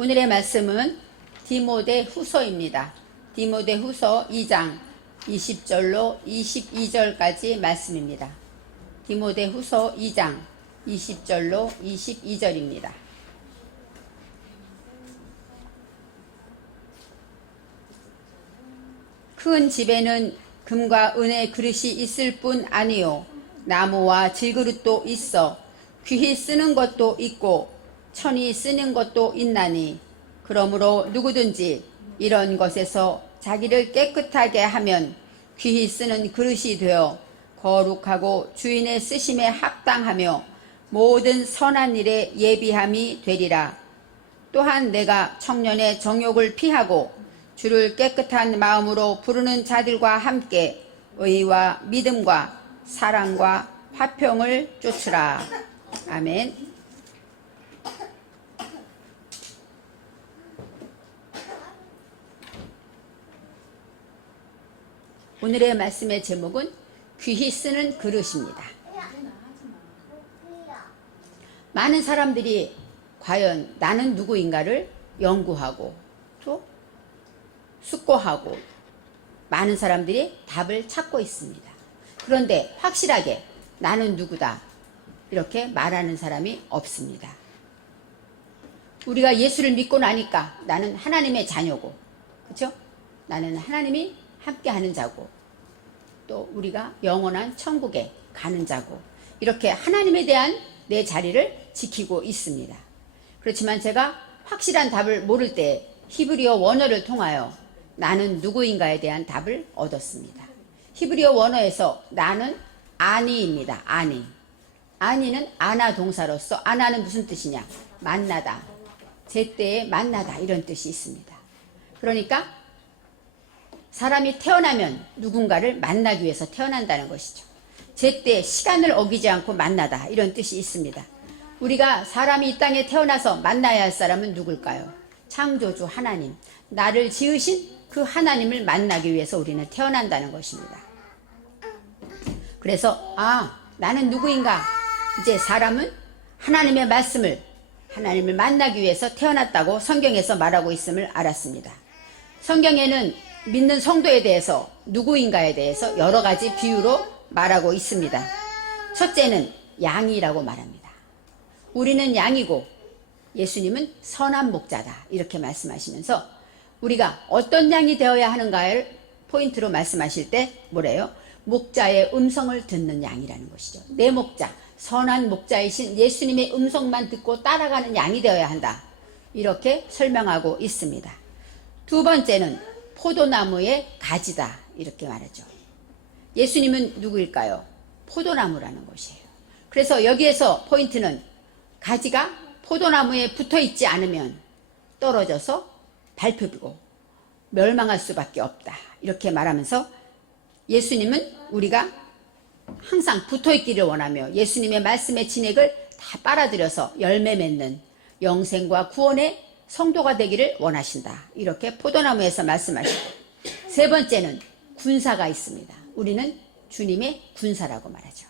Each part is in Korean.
오늘의 말씀은 디모데 후서입니다. 디모데 후서 2장 20절로 22절까지 말씀입니다. 디모데 후서 2장 20절로 22절입니다. 큰 집에는 금과 은의 그릇이 있을 뿐 아니요 나무와 질그릇도 있어 귀히 쓰는 것도 있고 천히 쓰는 것도 있나니 그러므로 누구든지 이런 것에서 자기를 깨끗하게 하면 귀히 쓰는 그릇이 되어 거룩하고 주인의 쓰심에 합당하며 모든 선한 일에 예비함이 되리라. 또한 내가 청년의 정욕을 피하고 주를 깨끗한 마음으로 부르는 자들과 함께 의와 믿음과 사랑과 화평을 쫓으라. 아멘. 오늘의 말씀의 제목은 귀히 쓰는 그릇입니다. 많은 사람들이 과연 나는 누구인가를 연구하고 또 숙고하고 많은 사람들이 답을 찾고 있습니다. 그런데 확실하게 나는 누구다 이렇게 말하는 사람이 없습니다. 우리가 예수를 믿고 나니까 나는 하나님의 자녀고, 그렇죠? 나는 하나님이 함께하는 자고, 또 우리가 영원한 천국에 가는 자고, 이렇게 하나님에 대한 내 자리를 지키고 있습니다. 그렇지만 제가 확실한 답을 모를 때 히브리어 원어를 통하여 나는 누구인가에 대한 답을 얻었습니다. 히브리어 원어에서 나는 아니입니다. 아니. 아니는 아나 동사로서, 아나는 무슨 뜻이냐? 만나다. 제때에 만나다, 이런 뜻이 있습니다. 그러니까 사람이 태어나면 누군가를 만나기 위해서 태어난다는 것이죠. 제때 시간을 어기지 않고 만나다, 이런 뜻이 있습니다. 우리가 사람이 이 땅에 태어나서 만나야 할 사람은 누굴까요? 창조주 하나님, 나를 지으신 그 하나님을 만나기 위해서 우리는 태어난다는 것입니다. 그래서 나는 누구인가? 이제 사람은 하나님의 말씀을, 하나님을 만나기 위해서 태어났다고 성경에서 말하고 있음을 알았습니다. 성경에는 믿는 성도에 대해서, 누구인가에 대해서 여러 가지 비유로 말하고 있습니다. 첫째는 양이라고 말합니다. 우리는 양이고 예수님은 선한 목자다, 이렇게 말씀하시면서 우리가 어떤 양이 되어야 하는가를 포인트로 말씀하실 때 뭐래요? 목자의 음성을 듣는 양이라는 것이죠. 내 목자, 선한 목자이신 예수님의 음성만 듣고 따라가는 양이 되어야 한다, 이렇게 설명하고 있습니다. 두 번째는 포도나무의 가지다, 이렇게 말하죠. 예수님은 누구일까요? 포도나무라는 것이에요. 그래서 여기에서 포인트는 가지가 포도나무에 붙어 있지 않으면 떨어져서 밟히고 멸망할 수밖에 없다, 이렇게 말하면서 예수님은 우리가 항상 붙어 있기를 원하며 예수님의 말씀의 진액을 다 빨아들여서 열매 맺는 영생과 구원의 성도가 되기를 원하신다, 이렇게 포도나무에서 말씀하시고, 세 번째는 군사가 있습니다. 우리는 주님의 군사라고 말하죠.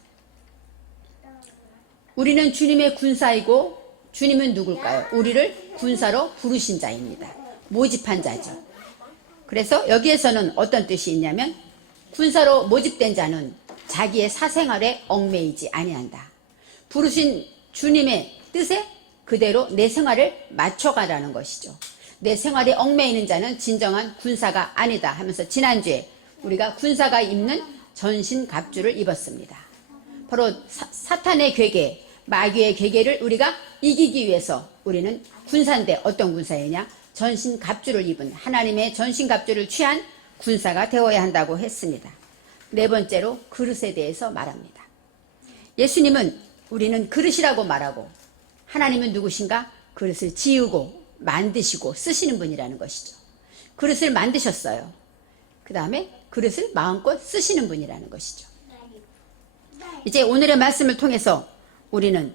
우리는 주님의 군사이고 주님은 누굴까요? 우리를 군사로 부르신 자입니다. 모집한 자죠. 그래서 여기에서는 어떤 뜻이 있냐면, 군사로 모집된 자는 자기의 사생활에 얽매이지 아니한다. 부르신 주님의 뜻에 그대로 내 생활을 맞춰가라는 것이죠. 내 생활에 얽매이는 자는 진정한 군사가 아니다 하면서 지난주에 우리가 군사가 입는 전신갑주를 입었습니다. 바로 사탄의 괴계, 마귀의 괴계를 우리가 이기기 위해서 우리는 군사인데, 어떤 군사이냐? 전신갑주를 입은, 하나님의 전신갑주를 취한 군사가 되어야 한다고 했습니다. 네 번째로 그릇에 대해서 말합니다. 예수님은 우리는 그릇이라고 말하고, 하나님은 누구신가? 그릇을 지으고 만드시고 쓰시는 분이라는 것이죠. 그릇을 만드셨어요. 그 다음에 그릇을 마음껏 쓰시는 분이라는 것이죠. 이제 오늘의 말씀을 통해서 우리는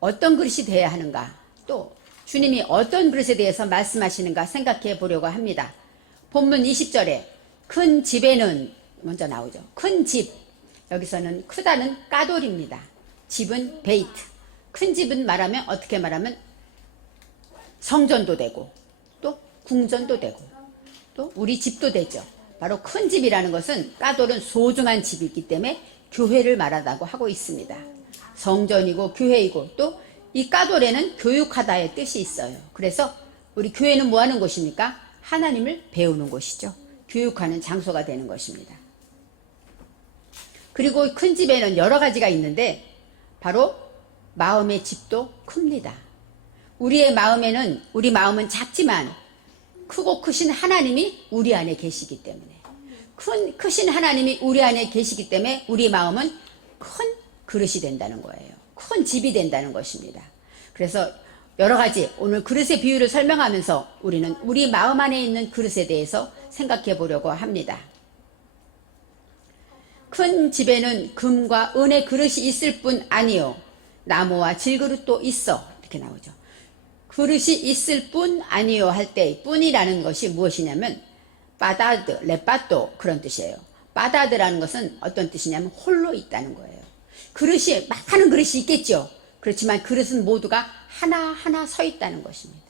어떤 그릇이 되어야 하는가, 또 주님이 어떤 그릇에 대해서 말씀하시는가 생각해 보려고 합니다. 본문 20절에 큰 집에는 먼저 나오죠. 큰 집, 여기서는 크다는 까돌입니다. 집은 베이트. 큰 집은 말하면 어떻게 말하면 성전도 되고 또 궁전도 되고 또 우리 집도 되죠. 바로 큰 집이라는 것은 까돌은 소중한 집이기 때문에 교회를 말하다고 하고 있습니다. 성전이고 교회이고 또 이 까돌에는 교육하다의 뜻이 있어요. 그래서 우리 교회는 뭐 하는 곳입니까? 하나님을 배우는 곳이죠. 교육하는 장소가 되는 것입니다. 그리고 큰 집에는 여러 가지가 있는데 바로 마음의 집도 큽니다. 우리 마음은 작지만 크고 크신 하나님이 우리 안에 계시기 때문에 크신 하나님이 우리 안에 계시기 때문에 우리 마음은 큰 그릇이 된다는 거예요. 큰 집이 된다는 것입니다. 그래서 여러 가지 오늘 그릇의 비유를 설명하면서 우리는 우리 마음 안에 있는 그릇에 대해서 생각해 보려고 합니다. 큰 집에는 금과 은의 그릇이 있을 뿐 아니요 나무와 질그릇도 있어 이렇게 나오죠. 그릇이 있을 뿐 아니요 할 때 뿐이라는 것이 무엇이냐면 빠다드, 레빠또 그런 뜻이에요. 빠다드라는 것은 어떤 뜻이냐면 홀로 있다는 거예요. 그릇이 많은 그릇이 있겠죠. 그렇지만 그릇은 모두가 하나하나 서 있다는 것입니다.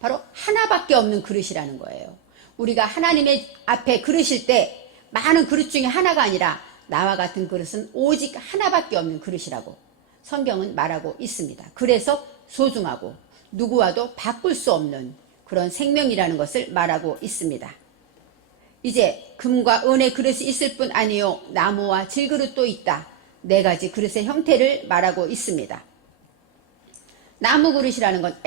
바로 하나밖에 없는 그릇이라는 거예요. 우리가 하나님의 앞에 그릇일 때 많은 그릇 중에 하나가 아니라 나와 같은 그릇은 오직 하나밖에 없는 그릇이라고 성경은 말하고 있습니다. 그래서 소중하고 누구와도 바꿀 수 없는 그런 생명이라는 것을 말하고 있습니다. 이제 금과 은의 그릇이 있을 뿐 아니요 나무와 질그릇도 있다. 네 가지 그릇의 형태를 말하고 있습니다. 나무 그릇이라는 건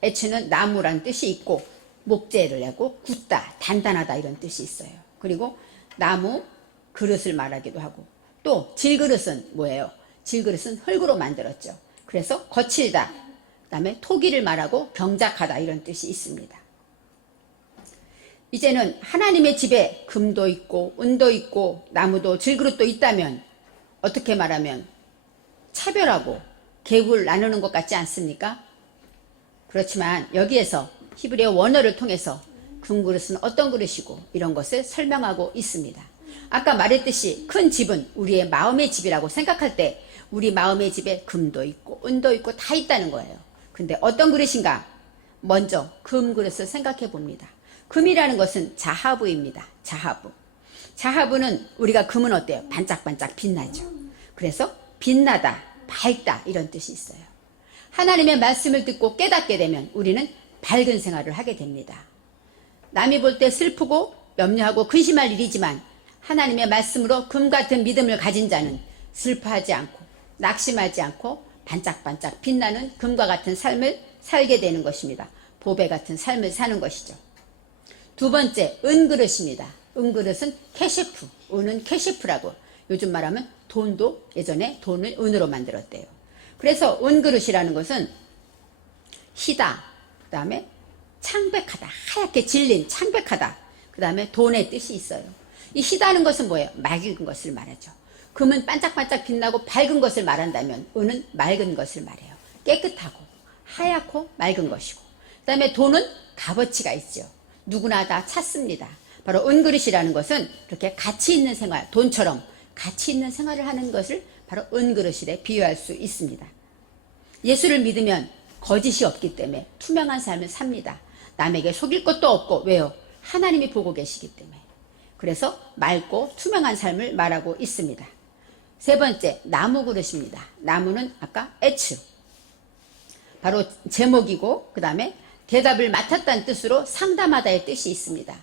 에츠는 나무란 뜻이 있고 목재를 내고 굳다, 단단하다 이런 뜻이 있어요. 그리고 나무 그릇을 말하기도 하고 또 질그릇은 뭐예요? 질그릇은 흙으로 만들었죠. 그래서 거칠다, 그 다음에 토기를 말하고 경작하다 이런 뜻이 있습니다. 이제는 하나님의 집에 금도 있고 은도 있고 나무도 질그릇도 있다면 어떻게 말하면 차별하고 계급을 나누는 것 같지 않습니까? 그렇지만 여기에서 히브리어 원어를 통해서 금그릇은 어떤 그릇이고 이런 것을 설명하고 있습니다. 아까 말했듯이 큰 집은 우리의 마음의 집이라고 생각할 때 우리 마음의 집에 금도 있고 은도 있고 다 있다는 거예요. 근데 어떤 그릇인가? 먼저 금그릇을 생각해 봅니다. 금이라는 것은 자하부입니다. 자하부는 우리가 금은 어때요? 반짝반짝 빛나죠. 그래서 빛나다, 밝다 이런 뜻이 있어요. 하나님의 말씀을 듣고 깨닫게 되면 우리는 밝은 생활을 하게 됩니다. 남이 볼 때 슬프고 염려하고 근심할 일이지만 하나님의 말씀으로 금 같은 믿음을 가진 자는 슬퍼하지 않고 낙심하지 않고 반짝반짝 빛나는 금과 같은 삶을 살게 되는 것입니다. 보배 같은 삶을 사는 것이죠. 두 번째, 은그릇입니다. 은그릇은 캐시프, 은은 캐시프라고 요즘 말하면 돈도 예전에 돈을 은으로 만들었대요. 그래서 은그릇이라는 것은 희다, 그 다음에 창백하다, 하얗게 질린 창백하다, 그 다음에 돈의 뜻이 있어요. 이 희다는 것은 뭐예요? 맑은 것을 말하죠. 금은 반짝반짝 빛나고 밝은 것을 말한다면 은은 맑은 것을 말해요. 깨끗하고 하얗고 맑은 것이고, 그 다음에 돈은 값어치가 있죠. 누구나 다 찾습니다. 바로 은그릇이라는 것은 이렇게 가치 있는 생활, 돈처럼 가치 있는 생활을 하는 것을 바로 은그릇이래 비유할 수 있습니다. 예수를 믿으면 거짓이 없기 때문에 투명한 삶을 삽니다. 남에게 속일 것도 없고, 왜요? 하나님이 보고 계시기 때문에. 그래서 맑고 투명한 삶을 말하고 있습니다. 세 번째, 나무 그릇입니다. 나무는 아까 에츠, 바로 제목이고 그 다음에 대답을 맡았다는 뜻으로 상담하다의 뜻이 있습니다.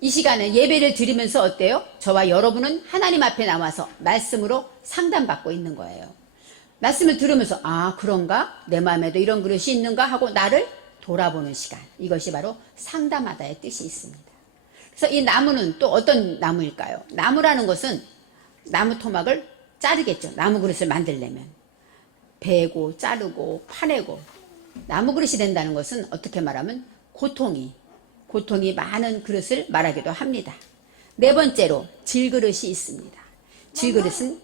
이 시간에 예배를 드리면서 어때요? 저와 여러분은 하나님 앞에 나와서 말씀으로 상담받고 있는 거예요. 말씀을 들으면서 아 그런가? 내 마음에도 이런 그릇이 있는가? 하고 나를 돌아보는 시간, 이것이 바로 상담하다의 뜻이 있습니다. 그래서 이 나무는 또 어떤 나무일까요? 나무라는 것은 나무 토막을 자르겠죠. 나무 그릇을 만들려면 베고 자르고 파내고, 나무 그릇이 된다는 것은 어떻게 말하면 고통이 많은 그릇을 말하기도 합니다. 네 번째로 질그릇이 있습니다. 질그릇은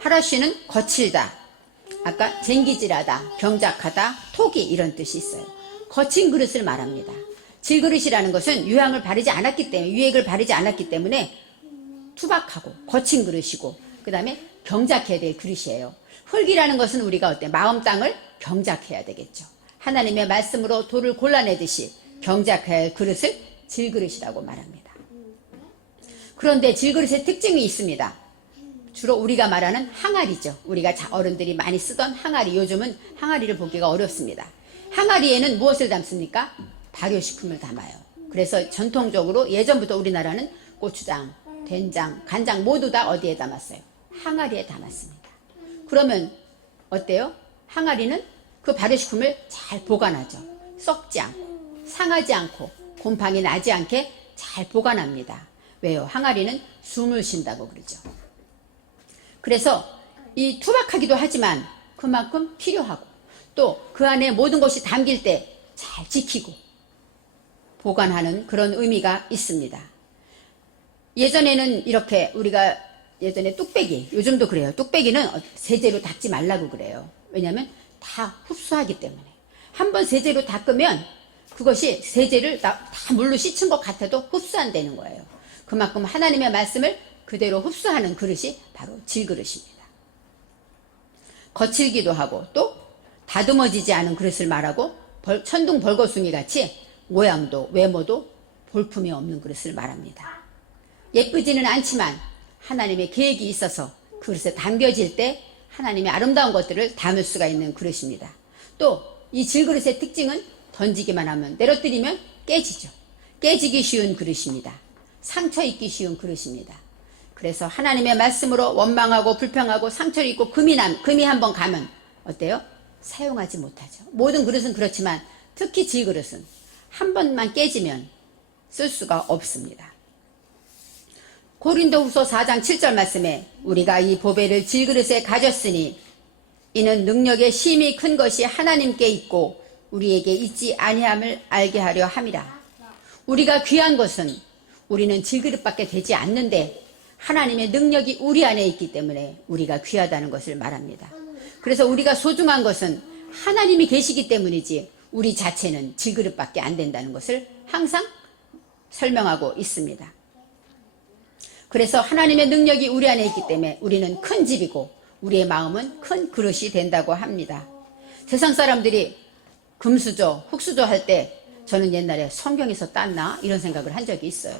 하라쉬는 거칠다, 아까 쟁기질하다, 경작하다, 토기 이런 뜻이 있어요. 거친 그릇을 말합니다. 질그릇이라는 것은 유액을 바르지 않았기 때문에 투박하고 거친 그릇이고, 그 다음에 경작해야 될 그릇이에요. 흙이라는 것은 우리가 어때? 마음 땅을 경작해야 되겠죠. 하나님의 말씀으로 돌을 골라내듯이 경작해야 할 그릇을 질그릇이라고 말합니다. 그런데 질그릇의 특징이 있습니다. 주로 우리가 말하는 항아리죠. 우리가 어른들이 많이 쓰던 항아리, 요즘은 항아리를 보기가 어렵습니다. 항아리에는 무엇을 담습니까? 발효식품을 담아요. 그래서 전통적으로 예전부터 우리나라는 고추장, 된장, 간장 모두 다 어디에 담았어요? 항아리에 담았습니다. 그러면 어때요? 항아리는 그 발효식품을 잘 보관하죠. 썩지 않고 상하지 않고 곰팡이 나지 않게 잘 보관합니다. 왜요? 항아리는 숨을 쉰다고 그러죠. 그래서 이 투박하기도 하지만 그만큼 필요하고 또 그 안에 모든 것이 담길 때 잘 지키고 보관하는 그런 의미가 있습니다. 예전에는 이렇게 우리가 예전에 뚝배기, 요즘도 그래요. 뚝배기는 세제로 닦지 말라고 그래요. 왜냐하면 다 흡수하기 때문에. 한번 세제로 닦으면 그것이 세제를 다 물로 씻은 것 같아도 흡수 안 되는 거예요. 그만큼 하나님의 말씀을 그대로 흡수하는 그릇이 바로 질그릇입니다. 거칠기도 하고 또 다듬어지지 않은 그릇을 말하고 천둥 벌거숭이 같이 모양도 외모도 볼품이 없는 그릇을 말합니다. 예쁘지는 않지만 하나님의 계획이 있어서 그릇에 담겨질 때 하나님의 아름다운 것들을 담을 수가 있는 그릇입니다. 또 이 질그릇의 특징은 던지기만 하면 내려뜨리면 깨지죠. 깨지기 쉬운 그릇입니다. 상처 입기 쉬운 그릇입니다. 그래서 하나님의 말씀으로 원망하고 불평하고 상처를 입고 금이 한번 가면 어때요? 사용하지 못하죠. 모든 그릇은 그렇지만 특히 질그릇은 한 번만 깨지면 쓸 수가 없습니다. 고린도후서 4장 7절 말씀에 우리가 이 보배를 질그릇에 가졌으니 이는 능력의 심히 큰 것이 하나님께 있고 우리에게 있지 아니함을 알게 하려 함이라. 우리가 귀한 것은 우리는 질그릇밖에 되지 않는데 하나님의 능력이 우리 안에 있기 때문에 우리가 귀하다는 것을 말합니다. 그래서 우리가 소중한 것은 하나님이 계시기 때문이지 우리 자체는 질그릇밖에 안 된다는 것을 항상 설명하고 있습니다. 그래서 하나님의 능력이 우리 안에 있기 때문에 우리는 큰 집이고 우리의 마음은 큰 그릇이 된다고 합니다. 세상 사람들이 금수저, 흙수저 할 때 저는 옛날에 성경에서 땄나? 이런 생각을 한 적이 있어요.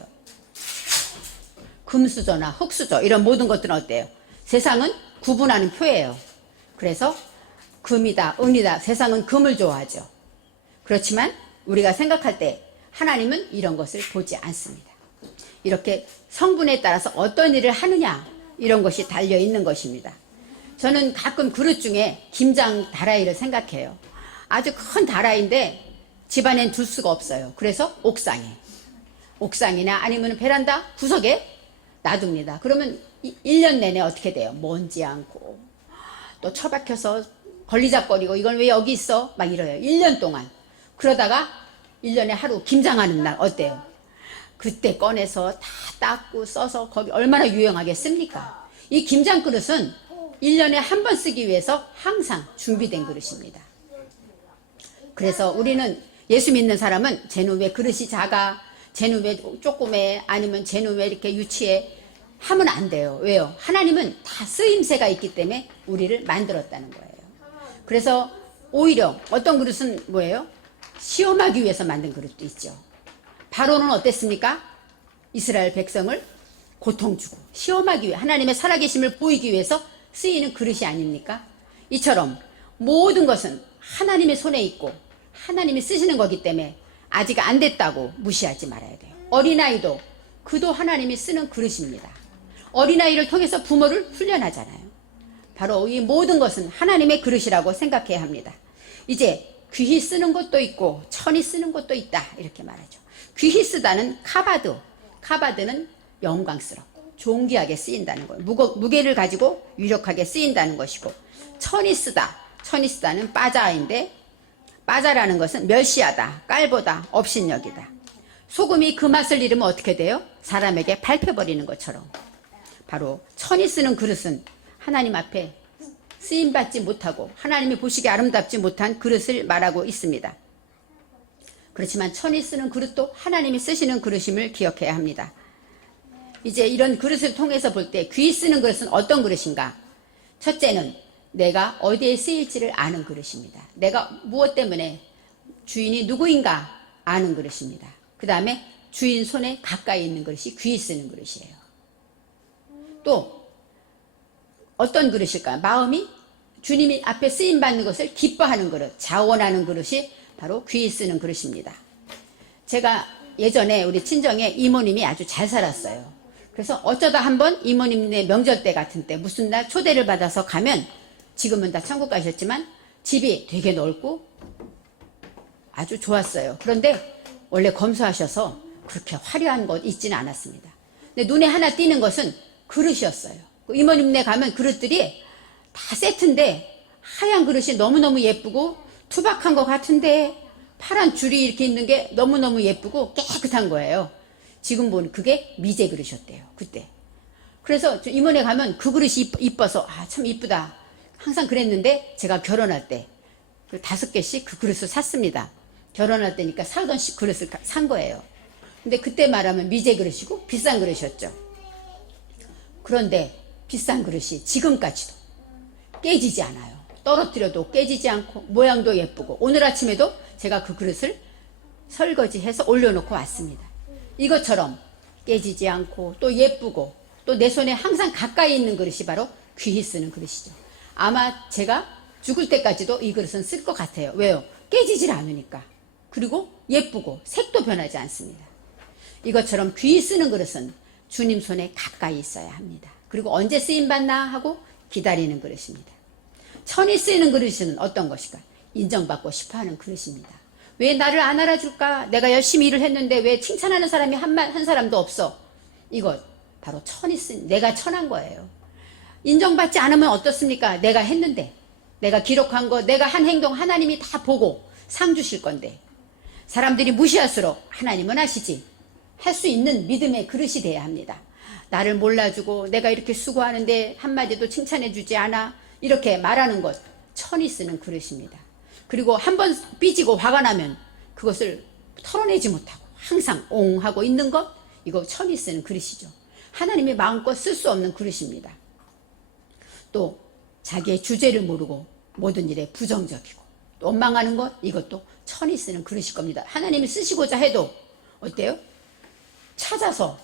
금수저나 흙수저 이런 모든 것들은 어때요? 세상은 구분하는 표예요. 그래서 금이다, 은이다. 세상은 금을 좋아하죠. 그렇지만 우리가 생각할 때 하나님은 이런 것을 보지 않습니다. 이렇게 성분에 따라서 어떤 일을 하느냐 이런 것이 달려있는 것입니다. 저는 가끔 그릇 중에 김장 다라이를 생각해요. 아주 큰 다라이인데 집안엔 둘 수가 없어요. 그래서 옥상이나 아니면 베란다 구석에 놔둡니다. 그러면 1년 내내 어떻게 돼요? 먼지 않고 또 처박혀서 걸리작거리고 이건 왜 여기 있어? 막 이래요. 1년 동안. 그러다가 1년에 하루 김장하는 날 어때요? 그때 꺼내서 다 닦고 써서 거기 얼마나 유용하겠습니까? 이 김장 그릇은 1년에 한 번 쓰기 위해서 항상 준비된 그릇입니다. 그래서 우리는 예수 믿는 사람은 쟤는 왜 그릇이 작아? 쟤는 왜 조그매? 아니면 쟤는 왜 이렇게 유치해? 하면 안 돼요. 왜요? 하나님은 다 쓰임새가 있기 때문에 우리를 만들었다는 거예요. 그래서 오히려 어떤 그릇은 뭐예요? 시험하기 위해서 만든 그릇도 있죠. 바로는 어땠습니까? 이스라엘 백성을 고통 주고 시험하기 위해 하나님의 살아계심을 보이기 위해서 쓰이는 그릇이 아닙니까? 이처럼 모든 것은 하나님의 손에 있고 하나님이 쓰시는 거기 때문에 아직 안 됐다고 무시하지 말아야 돼요. 어린아이도 그도 하나님이 쓰는 그릇입니다. 어린아이를 통해서 부모를 훈련하잖아요. 바로 이 모든 것은 하나님의 그릇이라고 생각해야 합니다. 이제 귀히 쓰는 것도 있고 천히 쓰는 것도 있다 이렇게 말하죠. 귀히 쓰다는 카바드는 영광스럽고 존귀하게 쓰인다는 거예요. 무게를 가지고 유력하게 쓰인다는 것이고 천히 쓰다는 빠자인데 빠자라는 것은 멸시하다, 깔보다, 업신여기다. 소금이 그 맛을 잃으면 어떻게 돼요? 사람에게 밟혀버리는 것처럼. 바로 천히 쓰는 그릇은 하나님 앞에 쓰임받지 못하고 하나님이 보시기에 아름답지 못한 그릇을 말하고 있습니다. 그렇지만 천히 쓰는 그릇도 하나님이 쓰시는 그릇임을 기억해야 합니다. 이제 이런 그릇을 통해서 볼 때 귀히 쓰는 그릇은 어떤 그릇인가? 첫째는 내가 어디에 쓰일지를 아는 그릇입니다. 내가 무엇 때문에 주인이 누구인가 아는 그릇입니다. 그 다음에 주인 손에 가까이 있는 그릇이 귀 쓰는 그릇이에요. 또 어떤 그릇일까요? 마음이 주님이 앞에 쓰임받는 것을 기뻐하는 그릇, 자원하는 그릇이 바로 귀 쓰는 그릇입니다. 제가 예전에 우리 친정에 이모님이 아주 잘 살았어요. 그래서 어쩌다 한번 이모님네 명절 때 같은 때 무슨 날 초대를 받아서 가면, 지금은 다 천국 가셨지만 집이 되게 넓고 아주 좋았어요. 그런데 원래 검소하셔서 그렇게 화려한 것 있지는 않았습니다. 근데 눈에 하나 띄는 것은 그릇이었어요. 이모님네 가면 그릇들이 다 세트인데 하얀 그릇이 너무너무 예쁘고 투박한 것 같은데 파란 줄이 이렇게 있는 게 너무너무 예쁘고 깨끗한 거예요. 지금 보니 그게 미제 그릇이었대요, 그때. 그래서 이모네 가면 그 그릇이 이뻐서 참 이쁘다 항상 그랬는데, 제가 결혼할 때 그 5개씩 그 그릇을 샀습니다. 결혼할 때니까 사던 그릇을 산 거예요. 근데 그때 말하면 미제 그릇이고 비싼 그릇이었죠. 그런데 비싼 그릇이 지금까지도 깨지지 않아요. 떨어뜨려도 깨지지 않고 모양도 예쁘고, 오늘 아침에도 제가 그 그릇을 설거지해서 올려놓고 왔습니다. 이것처럼 깨지지 않고 또 예쁘고 또 내 손에 항상 가까이 있는 그릇이 바로 귀히 쓰는 그릇이죠. 아마 제가 죽을 때까지도 이 그릇은 쓸 것 같아요. 왜요? 깨지질 않으니까. 그리고 예쁘고 색도 변하지 않습니다. 이것처럼 귀히 쓰는 그릇은 주님 손에 가까이 있어야 합니다. 그리고 언제 쓰임받나 하고 기다리는 그릇입니다. 천이 쓰이는 그릇은 어떤 것일까? 인정받고 싶어하는 그릇입니다. 왜 나를 안 알아줄까? 내가 열심히 일을 했는데 왜 칭찬하는 사람이 한 사람도 없어? 이것 바로 천이 쓰인, 내가 천한 거예요. 인정받지 않으면 어떻습니까? 내가 했는데, 내가 기록한 거, 내가 한 행동 하나님이 다 보고 상 주실 건데, 사람들이 무시할수록 하나님은 아시지. 할 수 있는 믿음의 그릇이 돼야 합니다. 나를 몰라주고 내가 이렇게 수고하는데 한마디도 칭찬해주지 않아, 이렇게 말하는 것, 천이 쓰는 그릇입니다. 그리고 한번 삐지고 화가 나면 그것을 털어내지 못하고 항상 옹하고 있는 것, 이거 천이 쓰는 그릇이죠. 하나님의 마음껏 쓸 수 없는 그릇입니다. 또 자기의 주제를 모르고 모든 일에 부정적이고 또 원망하는 것, 이것도 천이 쓰는 그릇일 겁니다. 하나님이 쓰시고자 해도 어때요? 찾아서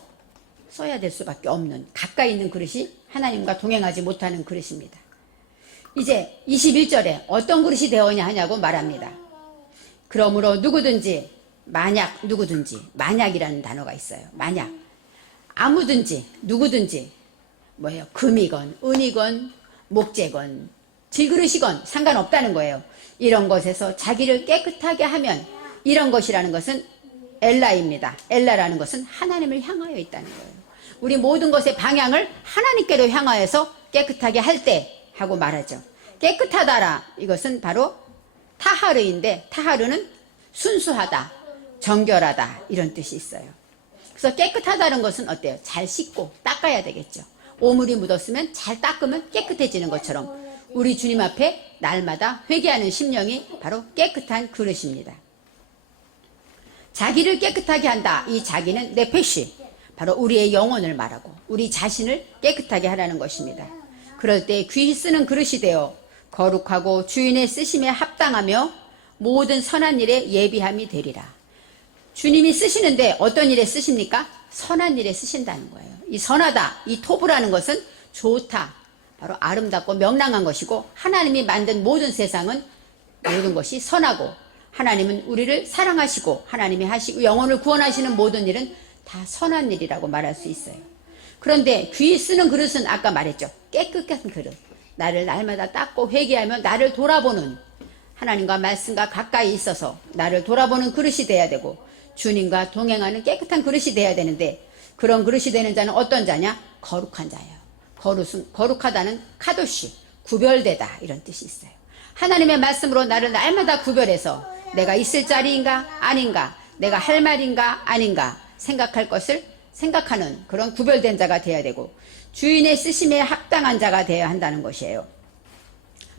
써야 될 수밖에 없는, 가까이 있는 그릇이 하나님과 동행하지 못하는 그릇입니다. 이제 21절에 어떤 그릇이 되었냐 하냐고 말합니다. 그러므로 누구든지, 만약 누구든지, 만약이라는 단어가 있어요. 만약 아무든지 누구든지, 뭐예요? 금이건 은이건 목재건 질그릇이건 상관없다는 거예요. 이런 것에서 자기를 깨끗하게 하면, 이런 것이라는 것은 엘라입니다. 엘라라는 것은 하나님을 향하여 있다는 거예요. 우리 모든 것의 방향을 하나님께로 향하여서 깨끗하게 할 때 하고 말하죠. 깨끗하다라, 이것은 바로 타하르인데, 타하르는 순수하다, 정결하다, 이런 뜻이 있어요. 그래서 깨끗하다는 것은 어때요? 잘 씻고 닦아야 되겠죠. 오물이 묻었으면 잘 닦으면 깨끗해지는 것처럼 우리 주님 앞에 날마다 회개하는 심령이 바로 깨끗한 그릇입니다. 자기를 깨끗하게 한다. 이 자기는 네페시, 바로 우리의 영혼을 말하고 우리 자신을 깨끗하게 하라는 것입니다. 그럴 때 귀히 쓰는 그릇이 되어 거룩하고 주인의 쓰심에 합당하며 모든 선한 일에 예비함이 되리라. 주님이 쓰시는데 어떤 일에 쓰십니까? 선한 일에 쓰신다는 거예요. 이 선하다, 이 토브라는 것은 좋다, 바로 아름답고 명랑한 것이고, 하나님이 만든 모든 세상은 모든 것이 선하고, 하나님은 우리를 사랑하시고 하나님이 하시고 영혼을 구원하시는 모든 일은 다 선한 일이라고 말할 수 있어요. 그런데 귀 쓰는 그릇은 아까 말했죠. 깨끗한 그릇, 나를 날마다 닦고 회개하며 나를 돌아보는, 하나님과 말씀과 가까이 있어서 나를 돌아보는 그릇이 돼야 되고, 주님과 동행하는 깨끗한 그릇이 돼야 되는데, 그런 그릇이 되는 자는 어떤 자냐? 거룩한 자예요. 거룩하다는 카도시, 구별되다, 이런 뜻이 있어요. 하나님의 말씀으로 나를 날마다 구별해서 내가 있을 자리인가 아닌가, 내가 할 말인가 아닌가 생각할 것을 생각하는 그런 구별된 자가 돼야 되고, 주인의 쓰심에 합당한 자가 되어야 한다는 것이에요.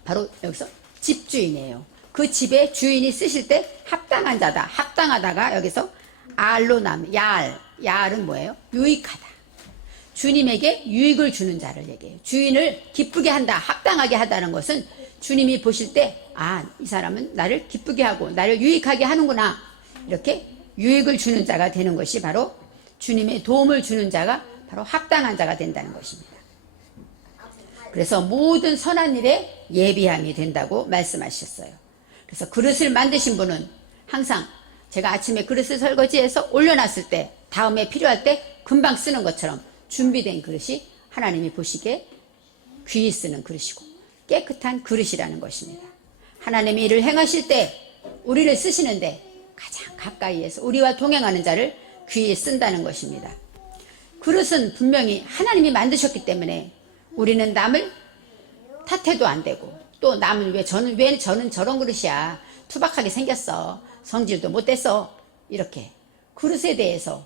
바로 여기서 집주인이에요. 그 집에 주인이 쓰실 때 합당한 자다. 합당하다가 여기서 알로 남, 야알은 뭐예요? 유익하다. 주님에게 유익을 주는 자를 얘기해요. 주인을 기쁘게 한다, 합당하게 하다는 것은 주님이 보실 때 이 사람은 나를 기쁘게 하고 나를 유익하게 하는구나, 이렇게 유익을 주는 자가 되는 것이 바로 주님의 도움을 주는 자가 바로 합당한 자가 된다는 것입니다. 그래서 모든 선한 일에 예비함이 된다고 말씀하셨어요. 그래서 그릇을 만드신 분은 항상 제가 아침에 그릇을 설거지해서 올려놨을 때 다음에 필요할 때 금방 쓰는 것처럼 준비된 그릇이 하나님이 보시기에 귀히 쓰는 그릇이고 깨끗한 그릇이라는 것입니다. 하나님이 이를 행하실 때 우리를 쓰시는데 가장 가까이에서 우리와 동행하는 자를 귀히 쓴다는 것입니다. 그릇은 분명히 하나님이 만드셨기 때문에 우리는 남을 탓해도 안 되고, 또 남은 왜 저는 저런 그릇이야, 투박하게 생겼어, 성질도 못됐어, 이렇게 그릇에 대해서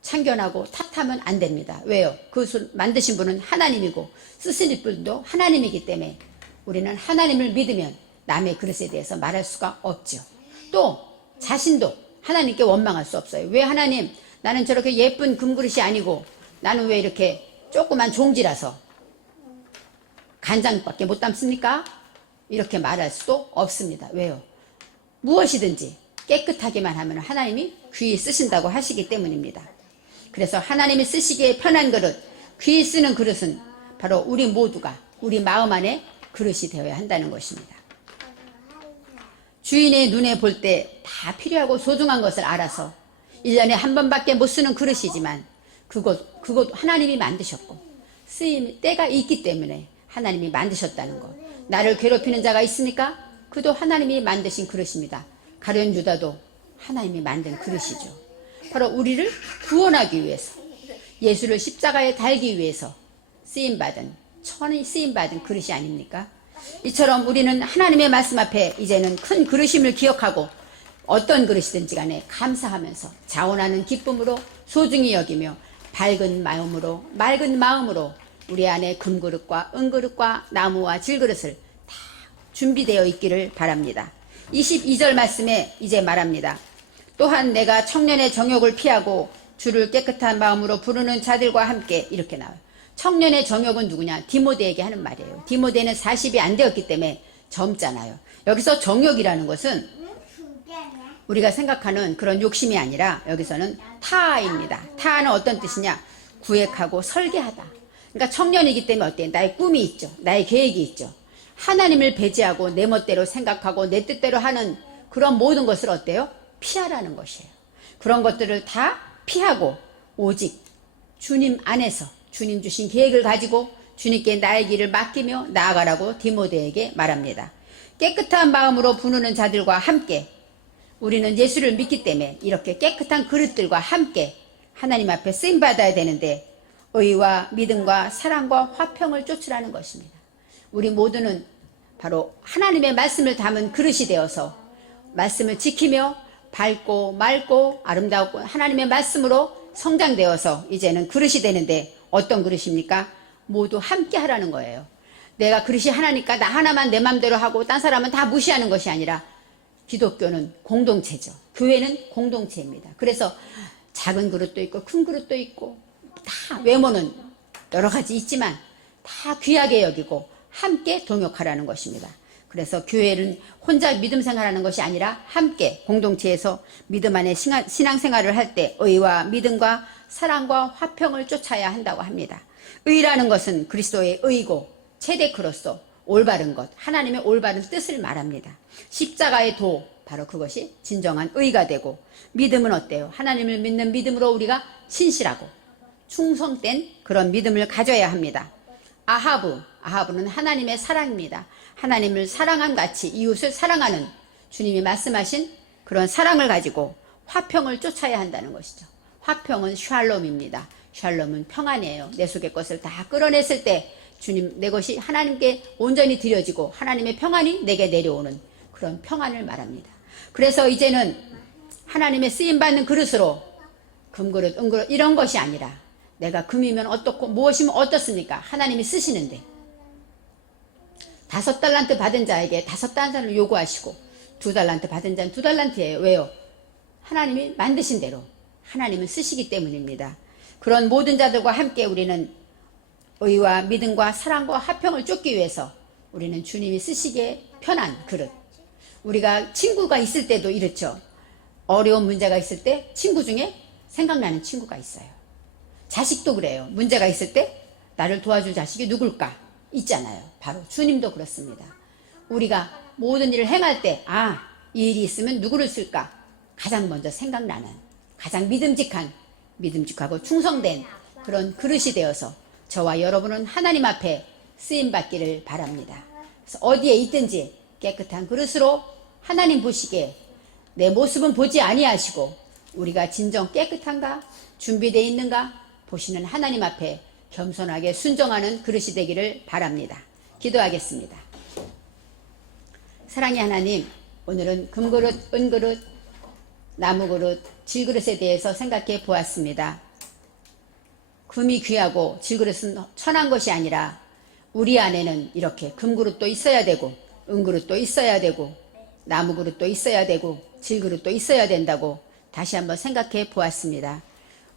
참견하고 탓하면 안 됩니다. 왜요? 그것을 만드신 분은 하나님이고 쓰실 분도 하나님이기 때문에 우리는 하나님을 믿으면 남의 그릇에 대해서 말할 수가 없죠. 또 자신도 하나님께 원망할 수 없어요. 왜 하나님, 나는 저렇게 예쁜 금그릇이 아니고 나는 왜 이렇게 조그만 종지라서 간장밖에 못 담습니까? 이렇게 말할 수도 없습니다. 왜요? 무엇이든지 깨끗하게만 하면 하나님이 귀히 쓰신다고 하시기 때문입니다. 그래서 하나님이 쓰시기에 편한 그릇, 귀히 쓰는 그릇은 바로 우리 모두가 우리 마음 안에 그릇이 되어야 한다는 것입니다. 주인의 눈에 볼 때 다 필요하고 소중한 것을 알아서 1년에 한 번밖에 못 쓰는 그릇이지만 그것 하나님이 만드셨고 쓰임 때가 있기 때문에 하나님이 만드셨다는 것. 나를 괴롭히는 자가 있습니까? 그도 하나님이 만드신 그릇입니다. 가룟 유다도 하나님이 만든 그릇이죠. 바로 우리를 구원하기 위해서, 예수를 십자가에 달기 위해서 쓰임받은, 천히 쓰임받은 그릇이 아닙니까? 이처럼 우리는 하나님의 말씀 앞에 이제는 큰 그릇임을 기억하고 어떤 그릇이든지 간에 감사하면서 자원하는 기쁨으로 소중히 여기며 밝은 마음으로 우리 안에 금그릇과 은그릇과 나무와 질그릇을 다 준비되어 있기를 바랍니다. 22절 말씀에 이제 말합니다. 또한 내가 청년의 정욕을 피하고 주를 깨끗한 마음으로 부르는 자들과 함께, 이렇게 나와요. 청년의 정욕은 누구냐? 디모데에게 하는 말이에요. 디모데는 40이 안 되었기 때문에 젊잖아요. 여기서 정욕이라는 것은 우리가 생각하는 그런 욕심이 아니라 여기서는 타입니다. 타는 어떤 뜻이냐? 구획하고 설계하다. 그러니까 청년이기 때문에 어때요? 나의 꿈이 있죠. 나의 계획이 있죠. 하나님을 배제하고 내 멋대로 생각하고 내 뜻대로 하는 그런 모든 것을 어때요? 피하라는 것이에요. 그런 것들을 다 피하고 오직 주님 안에서 주님 주신 계획을 가지고 주님께 나의 길을 맡기며 나아가라고 디모데에게 말합니다. 깨끗한 마음으로 부르는 자들과 함께, 우리는 예수를 믿기 때문에 이렇게 깨끗한 그릇들과 함께 하나님 앞에 쓰임받아야 되는데 의와 믿음과 사랑과 화평을 쫓으라는 것입니다. 우리 모두는 바로 하나님의 말씀을 담은 그릇이 되어서 말씀을 지키며 밝고 맑고 아름다웠고 하나님의 말씀으로 성장되어서 이제는 그릇이 되는데 어떤 그릇입니까? 모두 함께 하라는 거예요. 내가 그릇이 하나니까 나 하나만 내 맘대로 하고 딴 사람은 다 무시하는 것이 아니라 기독교는 공동체죠. 교회는 공동체입니다. 그래서 작은 그릇도 있고 큰 그릇도 있고 다 외모는 여러 가지 있지만 다 귀하게 여기고 함께 동역하라는 것입니다. 그래서 교회는 혼자 믿음 생활하는 것이 아니라 함께 공동체에서 믿음 안에 신앙생활을 할 때 의와 믿음과 사랑과 화평을 쫓아야 한다고 합니다. 의라는 것은 그리스도의 의고 체데크로서 올바른 것, 하나님의 올바른 뜻을 말합니다. 십자가의 도, 바로 그것이 진정한 의가 되고, 믿음은 어때요? 하나님을 믿는 믿음으로 우리가 신실하고 충성된 그런 믿음을 가져야 합니다. 아하브는 하나님의 사랑입니다. 하나님을 사랑함 같이 이웃을 사랑하는 주님이 말씀하신 그런 사랑을 가지고 화평을 쫓아야 한다는 것이죠. 화평은 샬롬입니다. 샬롬은 평안이에요. 내 속의 것을 다 끌어냈을 때 주님, 내 것이 하나님께 온전히 드려지고 하나님의 평안이 내게 내려오는 그런 평안을 말합니다. 그래서 이제는 하나님의 쓰임받는 그릇으로 금그릇, 은그릇 이런 것이 아니라 내가 금이면 어떻고 무엇이면 어떻습니까? 하나님이 쓰시는데 5달란트 받은 자에게 5달란트를 요구하시고 2달란트 받은 자는 2달란트예요. 왜요? 하나님이 만드신 대로 하나님은 쓰시기 때문입니다. 그런 모든 자들과 함께 우리는 의와 믿음과 사랑과 화평을 쫓기 위해서 우리는 주님이 쓰시기에 편한 그릇. 우리가 친구가 있을 때도 이렇죠. 어려운 문제가 있을 때 친구 중에 생각나는 친구가 있어요. 자식도 그래요. 문제가 있을 때 나를 도와줄 자식이 누굴까 있잖아요. 바로 주님도 그렇습니다. 우리가 모든 일을 행할 때 이 일이 있으면 누구를 쓸까 가장 먼저 생각나는 가장 믿음직하고 충성된 그런 그릇이 되어서 저와 여러분은 하나님 앞에 쓰임받기를 바랍니다. 그래서 어디에 있든지 깨끗한 그릇으로 하나님 보시기에 내 모습은 보지 아니하시고 우리가 진정 깨끗한가 준비되어 있는가 보시는 하나님 앞에 겸손하게 순종하는 그릇이 되기를 바랍니다. 기도하겠습니다. 사랑의 하나님, 오늘은 금그릇, 은그릇, 나무그릇, 질그릇에 대해서 생각해 보았습니다. 금이 귀하고 질그릇은 천한 것이 아니라 우리 안에는 이렇게 금그릇도 있어야 되고 은그릇도 있어야 되고 나무그릇도 있어야 되고 질그릇도 있어야 된다고 다시 한번 생각해 보았습니다.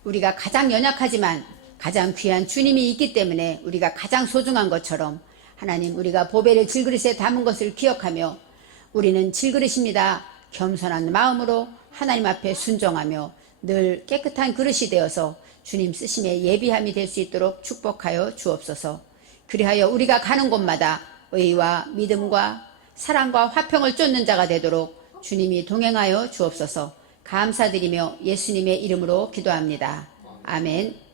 우리가 가장 연약하지만 가장 귀한 주님이 있기 때문에 우리가 가장 소중한 것처럼 하나님, 우리가 보배를 질그릇에 담은 것을 기억하며 우리는 질그릇입니다. 겸손한 마음으로 하나님 앞에 순종하며 늘 깨끗한 그릇이 되어서 주님 쓰심에 예비함이 될 수 있도록 축복하여 주옵소서. 그리하여 우리가 가는 곳마다 의와 믿음과 사랑과 화평을 쫓는 자가 되도록 주님이 동행하여 주옵소서. 감사드리며 예수님의 이름으로 기도합니다. 아멘.